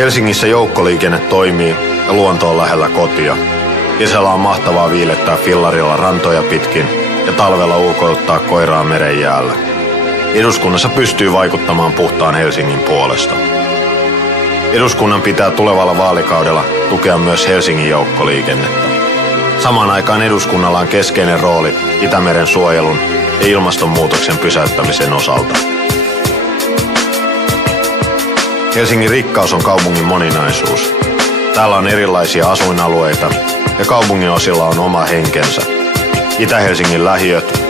Helsingissä joukkoliikenne toimii ja luonto on lähellä kotia. Kesällä on mahtavaa viilettää fillarilla rantoja pitkin ja talvella ulkoiluttaa koiraa meren jäällä. Eduskunnassa pystyy vaikuttamaan puhtaan Helsingin puolesta. Eduskunnan pitää tulevalla vaalikaudella tukea myös Helsingin joukkoliikennettä. Samaan aikaan eduskunnalla on keskeinen rooli Itämeren suojelun ja ilmastonmuutoksen pysäyttämisen osalta. Helsingin rikkaus on kaupungin moninaisuus. Täällä on erilaisia asuinalueita ja kaupungin osilla on oma henkensä. Itä-Helsingin lähiöt,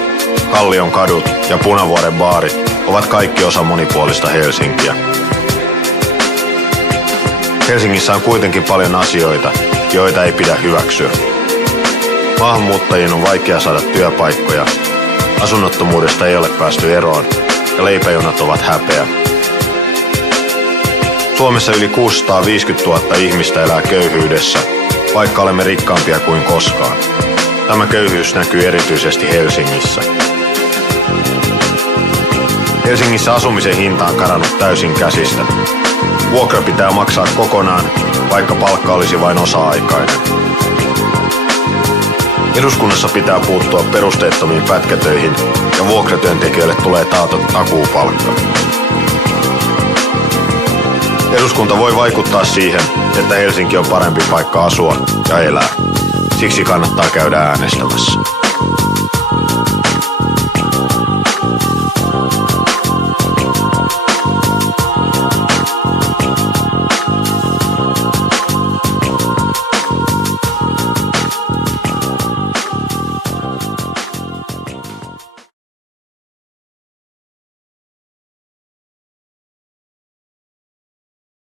Kallion kadut ja Punavuoren baarit ovat kaikki osa monipuolista Helsinkiä. Helsingissä on kuitenkin paljon asioita, joita ei pidä hyväksyä. Maahanmuuttajien on vaikea saada työpaikkoja, asunnottomuudesta ei ole päästy eroon ja leipäjonat ovat häpeä. Suomessa yli 650 000 ihmistä elää köyhyydessä, vaikka olemme rikkaampia kuin koskaan. Tämä köyhyys näkyy erityisesti Helsingissä. Helsingissä asumisen hinta on karannut täysin käsistä. Vuokra pitää maksaa kokonaan, vaikka palkka olisi vain osa-aikainen. Eduskunnassa pitää puuttua perusteettomiin pätkätöihin ja vuokratyöntekijöille tulee taata takuupalkka. Eduskunta voi vaikuttaa siihen, että Helsinki on parempi paikka asua ja elää. Siksi kannattaa käydä äänestämässä.